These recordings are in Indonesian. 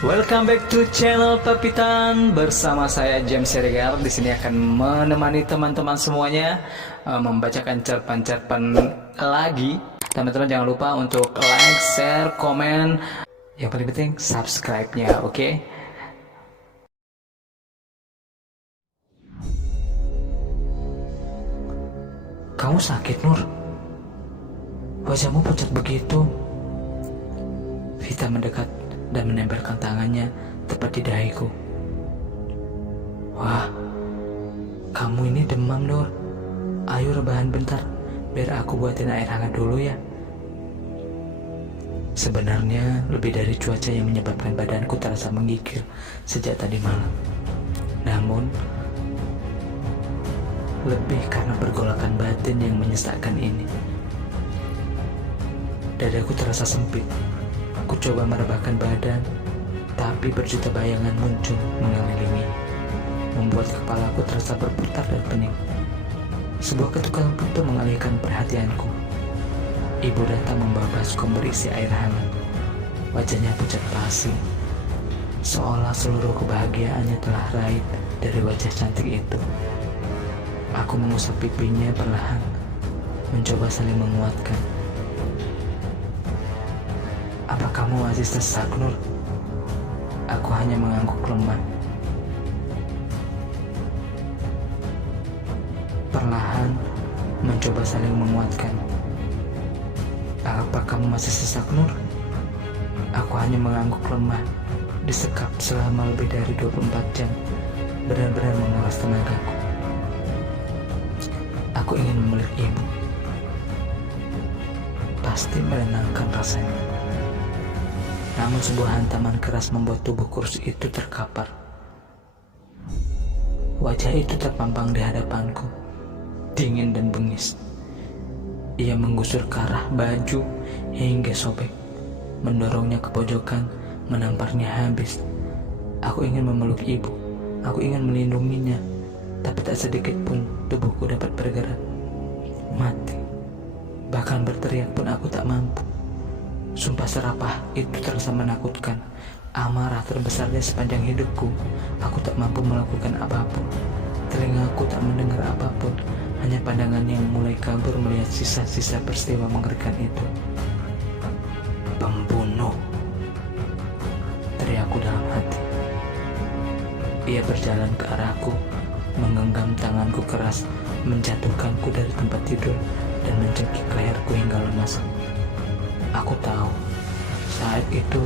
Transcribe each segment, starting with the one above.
Welcome back to channel Papitan bersama saya James Siregar. Di sini akan menemani teman-teman semuanya membacakan cerpen-cerpen lagi. Teman-teman jangan lupa untuk like, share, komen. Yang paling penting subscribe-nya, oke? Kamu sakit, Nur? Wajahmu pucat begitu. Vita mendekat dan menempelkan tangannya tepat di dahiku. Wah, kamu ini demam, Nur. Ayo rebahan bentar, biar aku buatin air hangat dulu ya. Sebenarnya lebih dari cuaca yang menyebabkan badanku terasa menggigil sejak tadi malam. Namun, lebih karena pergolakan batin yang menyesakkan ini. Dadaku terasa sempit. Ku coba merebahkan badan, tapi berjuta bayangan muncul mengelilingi, membuat kepalaku terasa berputar dan pening. Sebuah ketukan pintu mengalihkan perhatianku. Ibu datang membawa baskom berisi air hangat. Wajahnya pucat pasi, seolah seluruh kebahagiaannya telah raib dari wajah cantik itu. Aku mengusap pipinya perlahan, mencoba saling menguatkan. Apa kamu masih sesak, Nur? Aku hanya mengangguk lemah. Perlahan, mencoba saling menguatkan. Apa kamu masih sesak, Nur? Aku hanya mengangguk lemah, disekap selama lebih dari 24 jam, benar-benar menguras tenagaku. Aku ingin memeluk ibu. Pasti menenangkan rasanya. Namun sebuah hantaman keras membuat tubuh kurus itu terkapar. Wajah itu terpampang di hadapanku, dingin dan bengis. Ia menggusur ke arah baju hingga sobek, mendorongnya ke pojokan, menamparnya habis. Aku ingin memeluk ibu, aku ingin melindunginya, tapi tak sedikit pun tubuhku dapat bergerak. Mati, bahkan berteriak pun aku tak mampu. Sumpah serapah itu terasa menakutkan. Amarah terbesarnya sepanjang hidupku. Aku tak mampu melakukan apapun. Telingaku tak mendengar apapun. Hanya pandangan yang mulai kabur melihat sisa-sisa peristiwa mengerikan itu. Pembunuh, teriakku dalam hati. Ia berjalan ke arahku, menggenggam tanganku keras, menjatuhkanku dari tempat tidur dan mencekik leherku hingga lemas. Aku tahu, saat itu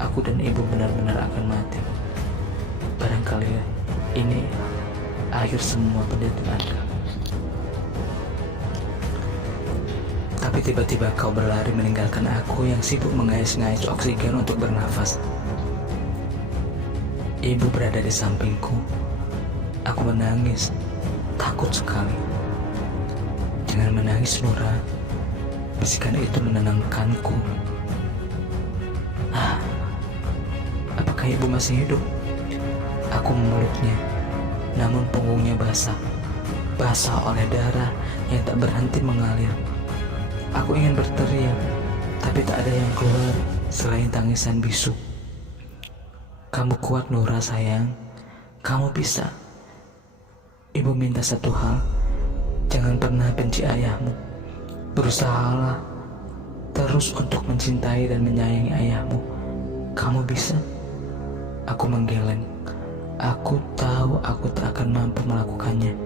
aku dan ibu benar-benar akan mati. Barangkali ini akhir semua penderitaan kami. Tapi tiba-tiba kau berlari meninggalkan aku yang sibuk mengais-ngais oksigen untuk bernafas. Ibu berada di sampingku. Aku menangis, takut sekali. Jangan menangis, Nura. Bisikan itu menenangkanku. Apakah ibu masih hidup? Aku memeluknya, namun punggungnya basah oleh darah yang tak berhenti mengalir. Aku ingin berteriak, tapi tak ada yang keluar selain tangisan bisu. Kamu kuat, Nura sayang. Kamu bisa. Ibu minta satu hal, jangan pernah benci ayahmu. Berusahalah terus untuk mencintai dan menyayangi ayahmu. Kamu bisa. Aku menggeleng. Aku tahu aku tak akan mampu melakukannya.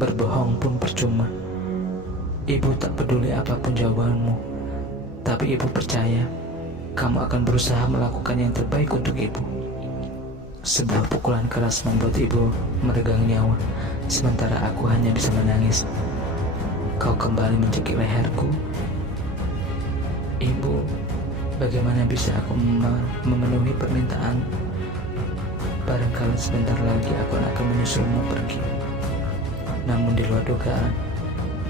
Berbohong pun percuma. Ibu tak peduli apapun jawabanmu, tapi ibu percaya kamu akan berusaha melakukan yang terbaik untuk ibu. Sebuah pukulan keras membuat ibu meregang nyawa, sementara aku hanya bisa menangis. Kau kembali mencekik leherku. Ibu, bagaimana bisa aku memenuhi permintaan? Barangkali sebentar lagi aku akan menyusulmu pergi. Namun di luar dugaan,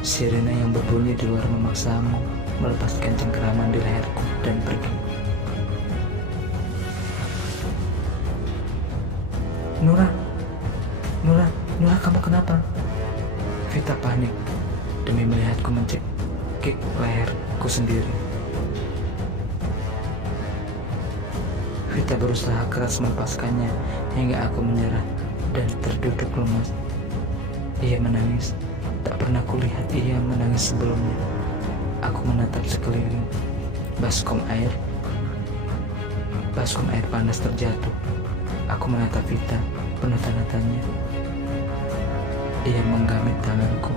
sirene yang berbunyi di luar memaksamu melepaskan cengkeraman di leherku dan pergi. Nura, kamu kenapa? Vita panik demi melihatku mencekik leherku sendiri. Vita Rafita berusaha keras melepaskannya hingga aku menyerah dan terduduk lemas. Ia menangis. Tak pernah kulihat ia menangis sebelumnya. Aku menatap sekeliling. Baskom air panas terjatuh. Aku menatap Vita penuh tanda tanya. Ia menggamit tanganku.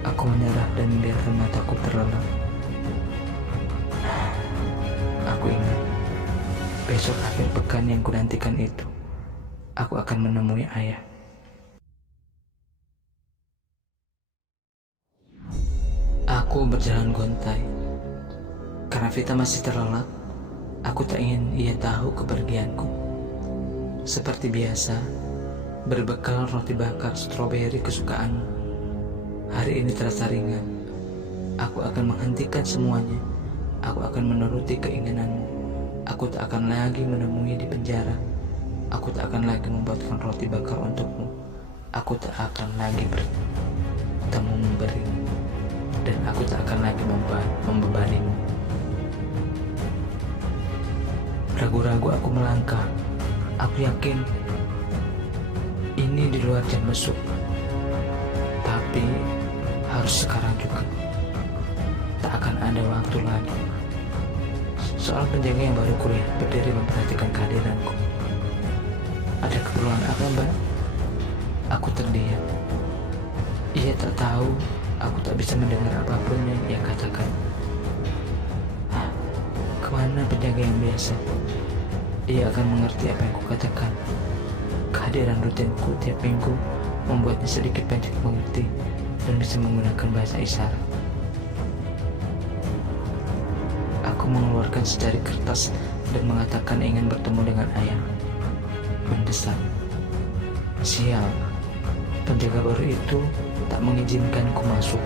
Aku menyerah dan membiarkan mataku terlelap. Aku ingat, besok akhir pekan yang kunantikan itu, aku akan menemui ayah. Aku berjalan gontai. Karena Vita masih terlelap, aku tak ingin ia tahu kepergianku. Seperti biasa, berbekal roti bakar stroberi kesukaanmu. Hari ini terasa ringan. Aku akan menghentikan semuanya. Aku akan menuruti keinginanmu. Aku tak akan lagi menemui di penjara. Aku tak akan lagi membuatkan roti bakar untukmu. Aku tak akan lagi bertemu memberimu. Dan aku tak akan lagi membebanimu. Ragu-ragu aku melangkah. Aku yakin ini di luar jam besuk. Tapi harus sekarang juga. Tak akan ada waktu lagi. Soal penjaga yang baru kulihat berdiri memperhatikan kehadiranku. Ada keperluan apa, Mbak? Aku terdiam. Ia tak tahu. Aku tak bisa mendengar apapun yang ia katakan. Kemana penjaga yang biasa? Ia akan mengerti apa yang kukatakan. Kehadiran rutinku tiap minggu membuatnya sedikit banyak mengerti dan bisa menggunakan bahasa isyarat. Aku mengeluarkan secari kertas dan mengatakan ingin bertemu dengan ayah. Mendesak. Sial, penjaga baru itu tak mengizinkanku masuk.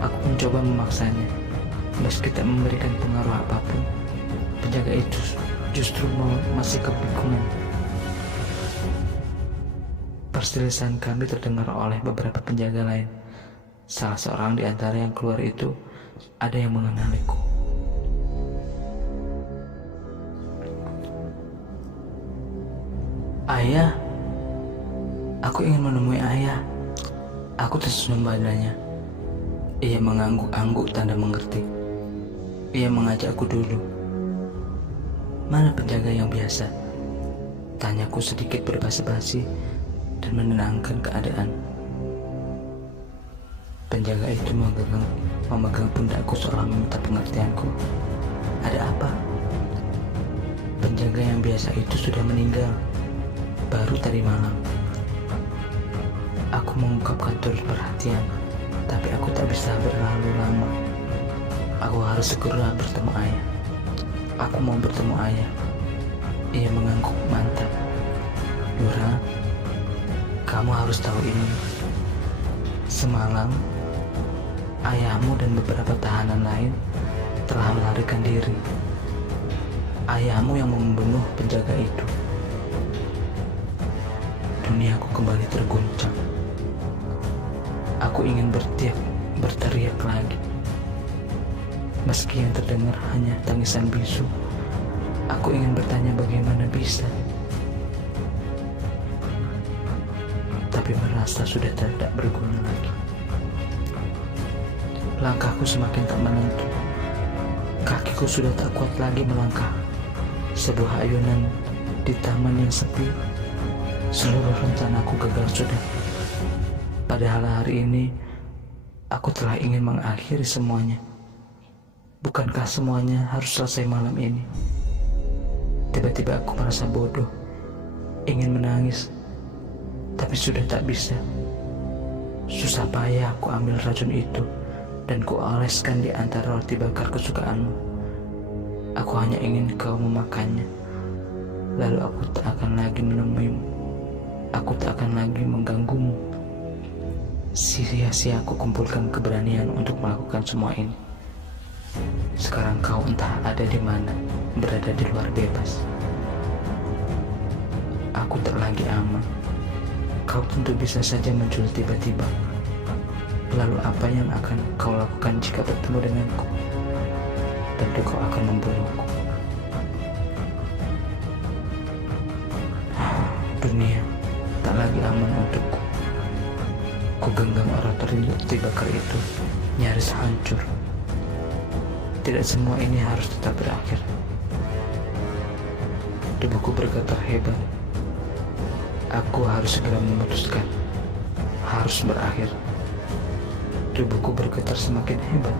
Aku mencoba memaksanya. Meski tak memberikan pengaruh apapun, penjaga itu justru masih kebingungan. Perselisihan kami terdengar oleh beberapa penjaga lain. Salah seorang di antara yang keluar itu ada yang mengenaliku. Ayah, aku ingin menemui ayah. Aku tersenyum padanya. Ia mengangguk-angguk tanda mengerti. Ia mengajakku dulu. Mana penjaga yang biasa? Tanyaku sedikit berbasa-basi dan menenangkan keadaan. Penjaga itu memegang pundakku seolah meminta pengertianku. Ada apa? Penjaga yang biasa itu sudah meninggal. Baru tadi malam. Aku mengungkapkan turut perhatian, tapi aku tak bisa berlalu lama. Aku harus segera bertemu ayah. Aku mau bertemu ayah. Ia mengangguk mantap. Nura, kamu harus tahu ini. Semalam, ayahmu dan beberapa tahanan lain telah melarikan diri. Ayahmu yang membunuh penjaga itu. Duniaku kembali terguncang. Aku ingin berteriak lagi. Meski yang terdengar hanya tangisan bisu, aku ingin bertanya bagaimana bisa. Tapi merasa sudah tidak berguna lagi. Langkahku semakin tak menentu. Kakiku sudah tak kuat lagi melangkah. Sebuah ayunan di taman yang sepi. Seluruh rencanaku gagal sudah. Padahal hari ini aku telah ingin mengakhiri semuanya. Bukankah semuanya harus selesai malam ini? Tiba-tiba aku merasa bodoh, ingin menangis, tapi sudah tak bisa. Susah payah aku ambil racun itu dan kuoleskan di antara roti bakar kesukaanmu. Aku hanya ingin kau memakannya. Lalu aku tak akan lagi menemuimu. Aku tak akan lagi mengganggumu. Sia-sia aku kumpulkan keberanian untuk melakukan semua ini. Sekarang kau entah ada di mana, berada di luar bebas. Aku tak lagi aman. Kau tentu bisa saja muncul tiba-tiba. Lalu apa yang akan kau lakukan jika bertemu denganku? Tentu kau akan membunuhku. Dunia tak lagi aman untukku. Ku genggam erat roti bakar itu, nyaris hancur. Tidak semua ini harus tetap berakhir. Tubuhku bergetar hebat. Aku harus segera memutuskan. Harus berakhir. Tubuhku bergetar semakin hebat,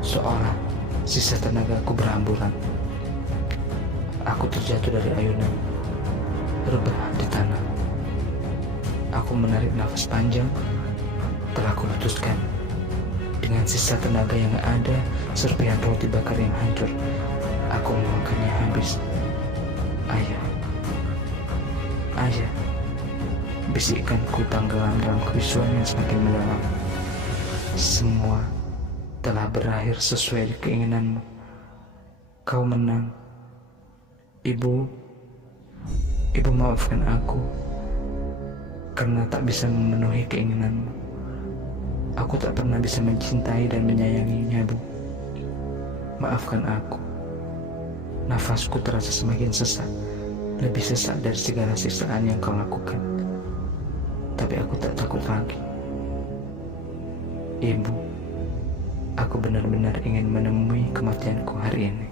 seolah sisa tenagaku berhamburan. Aku terjatuh dari ayunan, rebah di tanah. Aku menarik nafas panjang. Telah kuputuskan. Dengan sisa tenaga yang ada, serpihan roti bakar yang hancur, aku memakannya habis. Ayah, ayah, bisikanku tenggelam dalam kebisuan yang semakin mendalam. Semua telah berakhir sesuai keinginanmu. Kau menang. Ibu maafkan aku karena tak bisa memenuhi keinginanmu. Aku tak pernah bisa mencintai dan menyayanginya, Bu. Maafkan aku. Nafasku terasa semakin sesak, lebih sesak dari segala siksaan yang kau lakukan. Tapi aku tak takut lagi. Ibu, aku benar-benar ingin menemui kematianku hari ini.